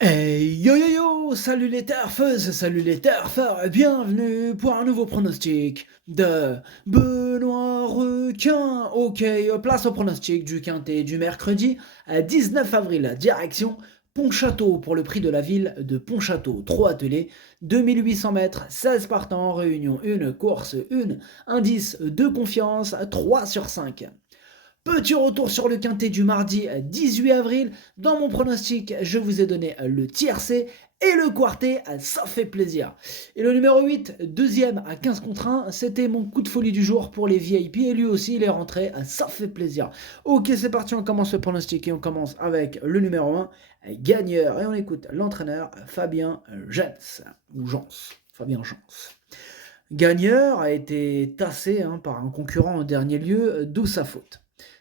Hey yo yo yo, salut les turfeuses, salut les turfeurs, bienvenue pour un nouveau pronostic de Benoît Requin. Ok, place au pronostic du quintet du mercredi 19 avril, direction Pontchâteau pour le prix de la ville de Pontchâteau. 3 attelés, 2800 mètres, 16 partants, réunion 1, course 1, indice de confiance 3 sur 5. Petit retour sur le quintet du mardi 18 avril. Dans mon pronostic, je vous ai donné le tiercé et le quartet, ça fait plaisir. Et le numéro 8, deuxième à 15 contre 1, c'était mon coup de folie du jour pour les VIP. Et lui aussi, il est rentré, ça fait plaisir. Ok, c'est parti, on commence le pronostic et on commence avec le numéro 1, gagneur. Et on écoute l'entraîneur Fabien Jens, ou Jans, Fabien Jans. Gagneur a été tassé par un concurrent en dernier lieu, d'où sa faute.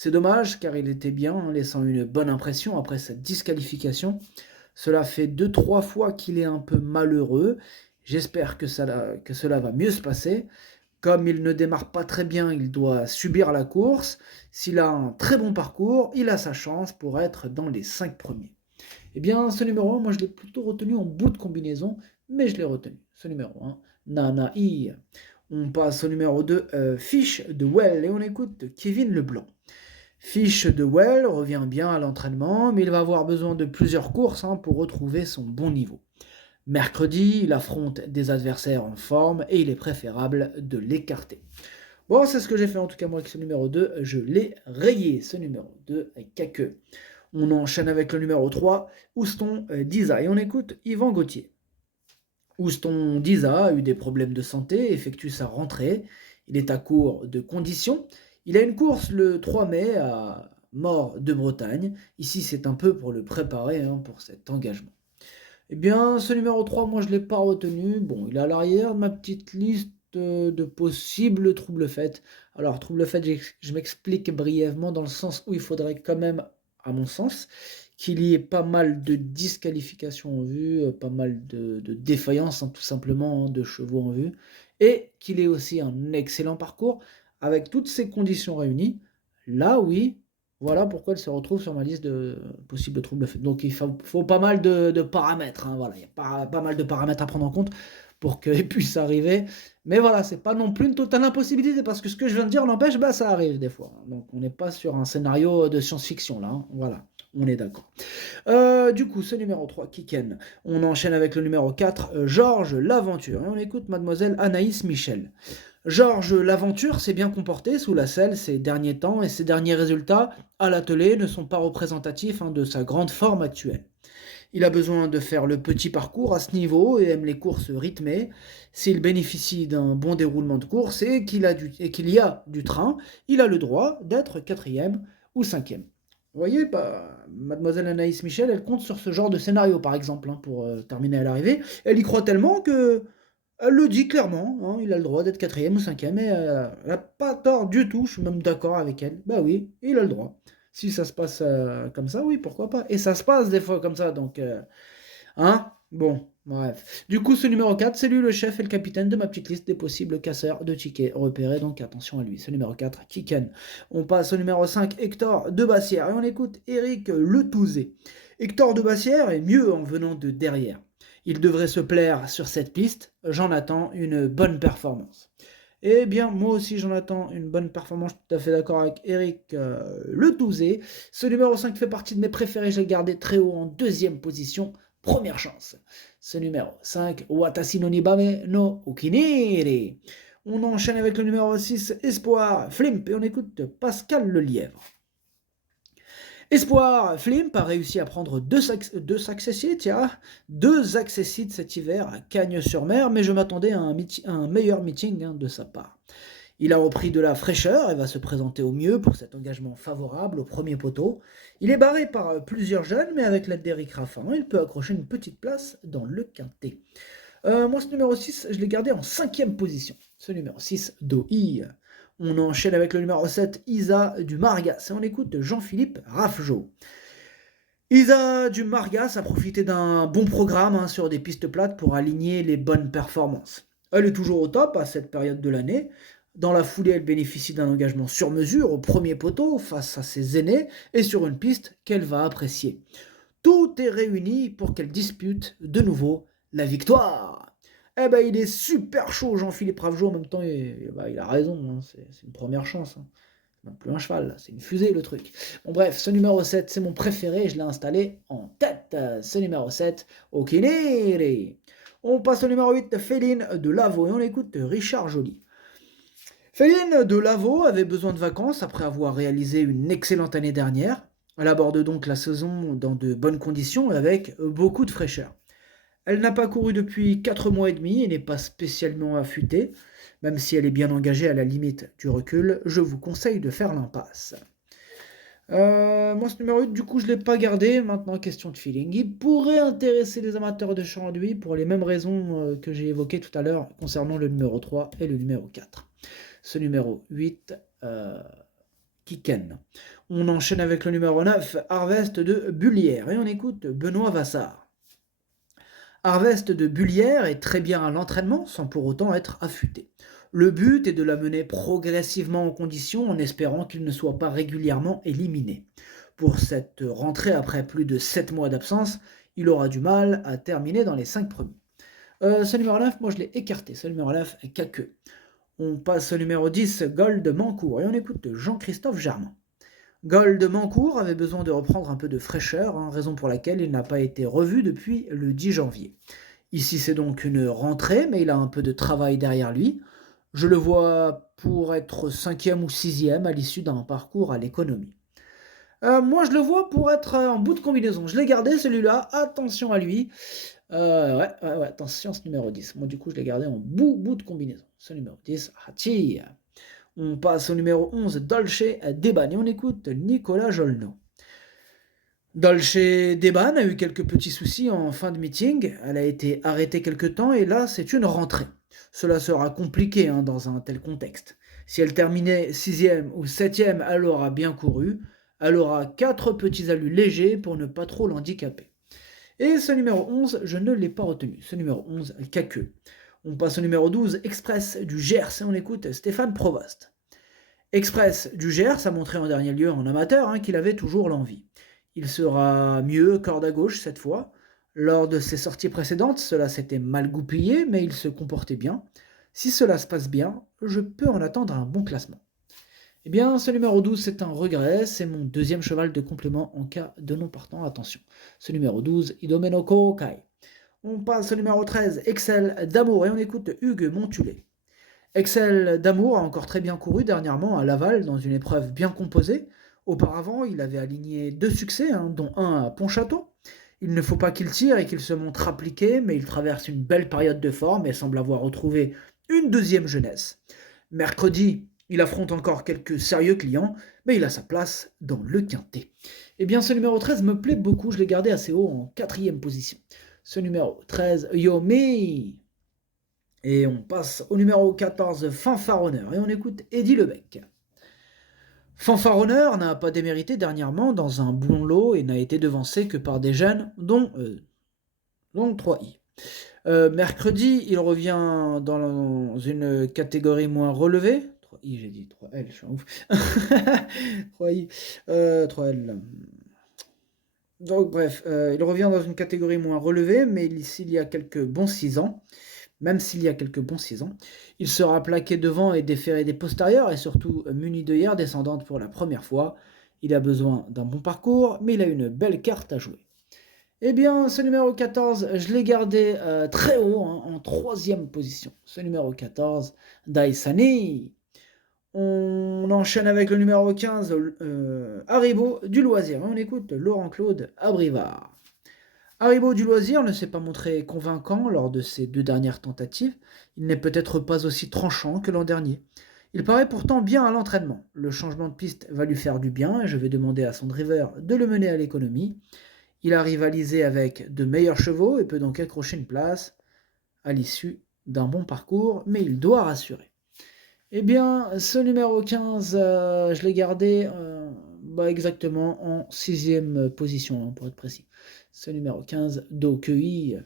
C'est dommage car il était bien, laissant une bonne impression après sa disqualification. Cela fait 2-3 fois qu'il est un peu malheureux. J'espère que cela va mieux se passer. Comme il ne démarre pas très bien, il doit subir la course. S'il a un très bon parcours, il a sa chance pour être dans les 5 premiers. Eh bien, ce numéro 1, moi je l'ai plutôt retenu en bout de combinaison, mais je l'ai retenu. Ce numéro 1, Nanaï. On passe au numéro 2, Fiche de Well, et on écoute Kevin Leblanc. Fiche de Well revient bien à l'entraînement, mais il va avoir besoin de plusieurs courses pour retrouver son bon niveau. Mercredi, il affronte des adversaires en forme et il est préférable de l'écarter. Bon, c'est ce que j'ai fait en tout cas moi avec ce numéro 2, je l'ai rayé, ce numéro 2 avec Kake. On enchaîne avec le numéro 3, Houston Diza, et on écoute Yvan Gauthier. Houston Diza a eu des problèmes de santé, effectue sa rentrée, il est à court de conditions. Il a une course le 3 mai à Mort de Bretagne. Ici, c'est un peu pour le préparer pour cet engagement. Eh bien, ce numéro 3, moi, je ne l'ai pas retenu. Bon, il est à l'arrière de ma petite liste de possibles troubles faits. Alors, troubles faits, je m'explique brièvement dans le sens où il faudrait quand même, à mon sens, qu'il y ait pas mal de disqualifications en vue, pas mal de défaillances, tout simplement, de chevaux en vue, et qu'il ait aussi un excellent parcours, avec toutes ces conditions réunies. Là, oui, voilà pourquoi elle se retrouve sur ma liste de possibles troubles faits. Donc il faut pas mal de paramètres. Voilà, il y a pas mal de paramètres à prendre en compte pour qu'elle puisse arriver. Mais voilà, c'est pas non plus une totale impossibilité parce que ce que je viens de dire n'empêche, ça arrive des fois. Donc on n'est pas sur un scénario de science-fiction là. Voilà, on est d'accord. Du coup, ce numéro 3, Kiken. On enchaîne avec le numéro 4, Georges L'Aventure. Et on écoute mademoiselle Anaïs Michel. Georges L'Aventure s'est bien comporté sous la selle ces derniers temps et ses derniers résultats à l'atelier ne sont pas représentatifs de sa grande forme actuelle. Il a besoin de faire le petit parcours à ce niveau et aime les courses rythmées. S'il bénéficie d'un bon déroulement de course et qu'il y a du train, il a le droit d'être quatrième ou cinquième. Vous voyez, mademoiselle Anaïs Michel, elle compte sur ce genre de scénario, par exemple, pour terminer à l'arrivée. Elle y croit tellement que elle le dit clairement, il a le droit d'être quatrième ou cinquième, et elle n'a pas tort du tout, je suis même d'accord avec elle. Bah oui, il a le droit. Si ça se passe comme ça, oui, pourquoi pas. Et ça se passe des fois comme ça, donc... Bon, bref. Du coup, ce numéro 4, c'est lui le chef et le capitaine de ma petite liste des possibles casseurs de tickets repérés, donc attention à lui. Ce numéro 4, Kiken. On passe au numéro 5, Hector de Bassière, et on écoute Eric Le Touzé. Hector de Bassière est mieux en venant de derrière. Il devrait se plaire sur cette piste, j'en attends une bonne performance. Eh bien, moi aussi, j'en attends une bonne performance. Je suis tout à fait d'accord avec Eric Le Touzé. Ce numéro 5 fait partie de mes préférés. Je l'ai gardé très haut en deuxième position. Première chance. Ce numéro 5, Watashi no Nibame no Ukiniri. On enchaîne avec le numéro 6, Espoir Flimp. Et on écoute Pascal Lelièvre. Espoir Flimp a réussi à prendre deux accessites cet hiver à Cagnes-sur-Mer, mais je m'attendais à un meilleur meeting de sa part. Il a repris de la fraîcheur et va se présenter au mieux pour cet engagement favorable au premier poteau. Il est barré par plusieurs jeunes, mais avec l'aide d'Éric Raffin, il peut accrocher une petite place dans le quintet. Moi, ce numéro 6, je l'ai gardé en 5e position. Ce numéro 6, Doi. On enchaîne avec le numéro 7, Isa du Margas. Et on écoute Jean-Philippe Raffjo. Isa du Margas a profité d'un bon programme sur des pistes plates pour aligner les bonnes performances. Elle est toujours au top à cette période de l'année. Dans la foulée, elle bénéficie d'un engagement sur mesure au premier poteau face à ses aînés et sur une piste qu'elle va apprécier. Tout est réuni pour qu'elle dispute de nouveau la victoire. Eh ben, il est super chaud, Jean-Philippe Ravejoux. En même temps, il a raison, hein, c'est une première chance, hein. Non plus un cheval, là, c'est une fusée le truc. Bon bref, ce numéro 7, c'est mon préféré, je l'ai installé en tête. Ce numéro 7, Okiniri. On passe au numéro 8, Féline de Lavaux, et on écoute Richard Joly. Féline de Lavaux avait besoin de vacances après avoir réalisé une excellente année dernière. Elle aborde donc la saison dans de bonnes conditions et avec beaucoup de fraîcheur. Elle n'a pas couru depuis 4 mois et demi et n'est pas spécialement affûtée. Même si elle est bien engagée à la limite du recul, je vous conseille de faire l'impasse. Moi, ce numéro 8, du coup, je ne l'ai pas gardé. Maintenant, question de feeling. Il pourrait intéresser les amateurs de Chanduy pour les mêmes raisons que j'ai évoquées tout à l'heure concernant le numéro 3 et le numéro 4. Ce numéro 8, Kiken. On enchaîne avec le numéro 9, Harvest de Bullière. Et on écoute Benoît Vassard. Harvest de Bullière est très bien à l'entraînement sans pour autant être affûté. Le but est de la mener progressivement en condition en espérant qu'il ne soit pas régulièrement éliminé. Pour cette rentrée après plus de 7 mois d'absence, il aura du mal à terminer dans les 5 premiers. Ce numéro 9, moi je l'ai écarté. Ce numéro 9 est caqueux. On passe au numéro 10, Gold Mancourt, et on écoute Jean-Christophe Germain. Gold Mancourt avait besoin de reprendre un peu de fraîcheur, raison pour laquelle il n'a pas été revu depuis le 10 janvier. Ici c'est donc une rentrée, mais il a un peu de travail derrière lui. Je le vois pour être 5e ou 6e à l'issue d'un parcours à l'économie. Moi je le vois pour être en bout de combinaison. Je l'ai gardé celui-là, attention à lui. Ouais, attention ce numéro 10. Moi du coup je l'ai gardé en bout de combinaison. Ce numéro 10, Hachi. On passe au numéro 11, Dolce Deban, et on écoute Nicolas Jolno. Dolce Deban a eu quelques petits soucis en fin de meeting, elle a été arrêtée quelque temps et là c'est une rentrée. Cela sera compliqué dans un tel contexte. Si elle terminait 6e ou 7e, elle aura bien couru, elle aura 4 petits allus légers pour ne pas trop l'handicaper. Et ce numéro 11, je ne l'ai pas retenu, ce numéro 11, caqueux. On passe au numéro 12, Express du Gers, et on écoute Stéphane Provost. Express du Gers a montré en dernier lieu en amateur qu'il avait toujours l'envie. Il sera mieux corde à gauche cette fois. Lors de ses sorties précédentes, cela s'était mal goupillé, mais il se comportait bien. Si cela se passe bien, je peux en attendre un bon classement. Eh bien, ce numéro 12, c'est un regret, c'est mon deuxième cheval de complément en cas de non partant, attention. Ce numéro 12, Idomenoko Kai. On passe au numéro 13, Excel d'Amour, et on écoute Hugues Montulé. Excel d'Amour a encore très bien couru dernièrement à Laval dans une épreuve bien composée. Auparavant, il avait aligné 2 succès, dont un à Pontchâteau. Il ne faut pas qu'il tire et qu'il se montre appliqué, mais il traverse une belle période de forme et semble avoir retrouvé une deuxième jeunesse. Mercredi, il affronte encore quelques sérieux clients, mais il a sa place dans le quintet. Eh bien, ce numéro 13 me plaît beaucoup, je l'ai gardé assez haut en 4e position. Ce numéro 13, Yomi. Et on passe au numéro 14, Fanfaronneur, et on écoute Eddie Lebec. Fanfaronneur n'a pas démérité dernièrement dans un bon lot et n'a été devancé que par des jeunes, dont 3i. Mercredi, il revient dans une catégorie moins relevée. 3i, j'ai dit 3L, je suis un ouf. 3i, 3L. Donc bref, il revient dans une catégorie moins relevée, mais s'il y a quelques bons 6 ans, il sera plaqué devant et déféré des postérieurs et surtout muni d'œillères descendantes pour la première fois. Il a besoin d'un bon parcours, mais il a une belle carte à jouer. Eh bien, ce numéro 14, je l'ai gardé très haut, en 3e position. Ce numéro 14, Daisani. On enchaîne avec le numéro 15, Haribo du Loisir. On écoute Laurent-Claude Abrivard. Haribo du Loisir ne s'est pas montré convaincant lors de ses 2 dernières tentatives. Il n'est peut-être pas aussi tranchant que l'an dernier. Il paraît pourtant bien à l'entraînement. Le changement de piste va lui faire du bien et je vais demander à son driver de le mener à l'économie. Il a rivalisé avec de meilleurs chevaux et peut donc accrocher une place à l'issue d'un bon parcours, mais il doit rassurer. Eh bien, ce numéro 15, je l'ai gardé exactement en 6e position, pour être précis. Ce numéro 15, Dokei.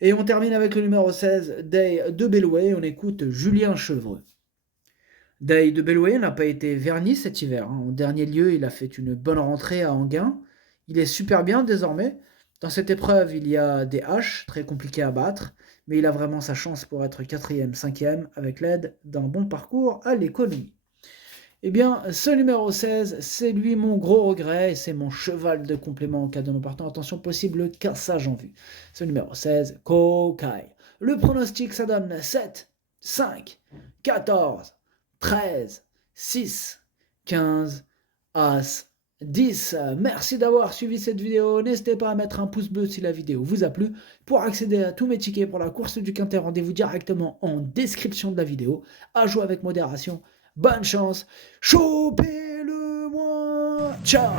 Et on termine avec le numéro 16, Day de Bellouet. On écoute Julien Chevreux. Day de Bellouet n'a pas été verni cet hiver. En dernier lieu, il a fait une bonne rentrée à Enghien. Il est super bien désormais. Dans cette épreuve, il y a des haches très compliquées à battre, mais il a vraiment sa chance pour être 4e, 5e avec l'aide d'un bon parcours à l'économie. Eh bien, ce numéro 16, c'est lui mon gros regret et c'est mon cheval de complément en cas de non partant. Attention, possible cassage en vue. Ce numéro 16, Kokai. Le pronostic, ça donne 7, 5, 14, 13, 6, 15, As, 10. Merci d'avoir suivi cette vidéo. N'hésitez pas à mettre un pouce bleu si la vidéo vous a plu. Pour accéder à tous mes tickets pour la course du Quintet, rendez-vous directement en description de la vidéo. À jouer avec modération. Bonne chance, chopez-le-moi, ciao!